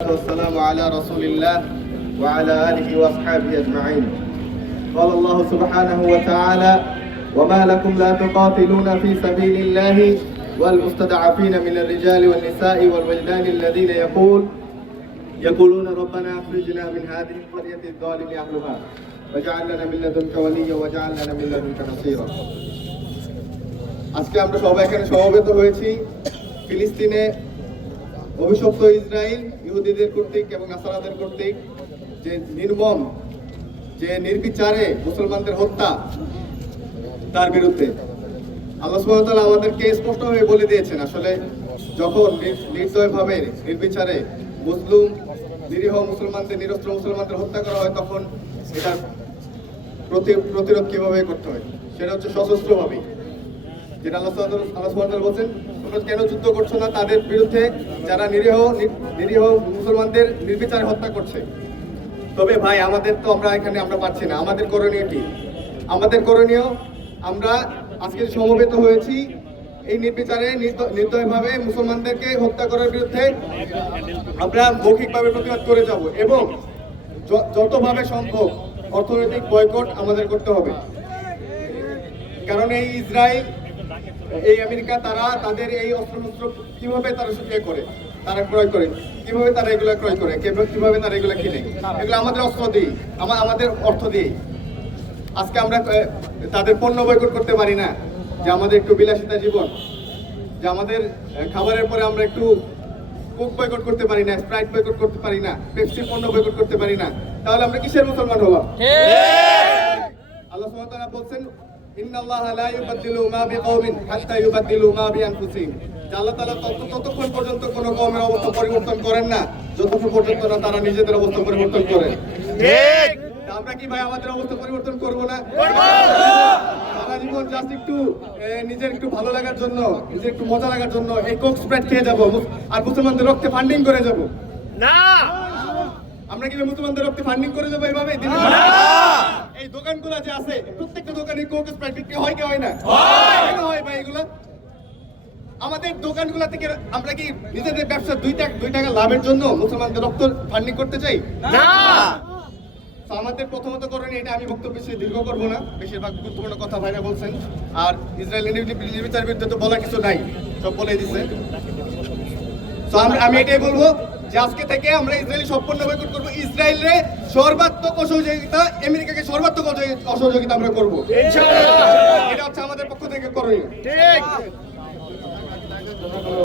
والسلام على رسول الله وعلى آله وأصحابه أجمعين. قال الله سبحانه وتعالى: وما لكم لا تقاتلون في سبيل الله والمستضعفين من الرجال والنساء والولدان الذين يقولون ربنا أخرجنا من هذه القرية الظالم أهلها واجعل لنا من لدنك وليا واجعل لنا من لدنك نصيرا. আজকে আমরা সবাই এখানে সমবেত হয়েছি ফিলিস্তিনে অভিশপ্ত ইসরায়েল ইহুদিদের কর্তৃক এবং নাসারাদের কর্তৃক যে নির্মম যে নির্বিচারে মুসলমানদের হত্যা তার বিরুদ্ধে। আল্লাহ সুবহানাহু ওয়া তাআলা আমাদেরকে স্পষ্টভাবে বলে দিয়েছেন, আসলে যখন নির্দয়ভাবে নির্বিচারে নিরীহ মুসলমানদের নিরস্ত্র মুসলমানদের হত্যা করা হয় তখন এটার প্রতিরোধ কিভাবে করতে হয়, সেটা হচ্ছে সশস্ত্রভাবে। যেটা আল্লাহ সুবহানাহু ওয়া তাআলা বলেন, তোমরা কেন যুদ্ধ করছো না তাদের বিরুদ্ধে যারা নিরীহ মুসলমানদের নির্বিচারে হত্যা করছে। তবে ভাই আমাদের তো আমরা পারছি না। আমাদের করণীয় কি? আমাদের করণীয়, আমরা আজকে সমবেত হয়েছি এই নির্বিচারে নির্দয়ভাবে মুসলমানদেরকে হত্যা করার বিরুদ্ধে আমরা মৌখিকভাবে প্রতিবাদ করে যাব এবং যতভাবে সম্ভব অর্থনৈতিক বয়কট আমাদের করতে হবে। কারণ এই ইসরায়েল, এই আমেরিকা, তারা তাদের এই অস্ত্র কিভাবে তারা তারা ক্রয় করে, কিভাবে তারা এগুলো ক্রয় করে, কিভাবে তারা এগুলো কিনে, এগুলো আমাদের অস্ত্র দিয়ে, আমাদের অর্থ দিয়ে। আজকে আমরা তাদের পণ্য বয়কট করতে পারি না, যে আমাদের একটু বিলাসিতা জীবন, যে আমাদের খাবারের পরে আমরা একটু কোক বয়কট করতে পারি না, স্প্রাইট বয়কট করতে পারি না, পেপসির পণ্য বয়কট করতে পারি না, তাহলে আমরা কিসের মুসলমান হলাম? আল্লাহ সুবহানাহু ওয়া তাআলা বলছেন, ইন্নাল্লাহা লা ইউবাদদিলু মা বিকওমিন হাত্তা ইউবাদদিলু মা বিআনফুসিহিম। আল্লাহ তাআলা ততক্ষণ পর্যন্ত কোন কওমের অবস্থা পরিবর্তন করেন না যতক্ষণ পর্যন্ত না তারা নিজেদের অবস্থা পরিবর্তন করেন। ঠিক? আমরা কি ভাই আমাদের অবস্থা পরিবর্তন করব না? সারা জীবন জাস্ট একটু নিজের একটু ভালো লাগার জন্য, নিজের একটু মজা লাগার জন্য এই কোক স্প্রাইট খেয়ে যাব আর মুসলমানদের রক্তে ফান্ডিং করে যাব? না। আমরা কি মুসলমানদের রক্তে ফান্ডিং করে যাবো এইভাবে? এই দোকানগুলো যে আছে প্রত্যেকটা দোকানে কোক স্প্রাইট বিক্রি হয় কি হয় না? হয় ভাই। এগুলো আমাদের দোকানগুলো থেকে আমরা কি নিজেদের ব্যবসা 2 টাকা লাভের জন্য মুসলমানদের রক্ত ফান্ডিং করতে চাই? না। আমাদের প্রথমত করণীয় এটা। আমি বক্তব্য বেশি দীর্ঘ করবো না, বেশিরভাগ গুরুত্বপূর্ণ কথা ভাইরা বলছেন। আর ইসরায়েলের নির্বিচার বিরুদ্ধে তো বলার কিছু নাই, সব বলে দিচ্ছে। তো আমি এটাই বলবো যে আজকে থেকে আমরা ইসরায়েলি সম্পূর্ণ বয়কট করবো। ইসরায়েলের সর্বাত্মক অসহযোগিতা, আমেরিকাকে সর্বাত্মক অসহযোগিতা আমরা করবো। এটা হচ্ছে আমাদের পক্ষ থেকে করণীয়। ঠিক।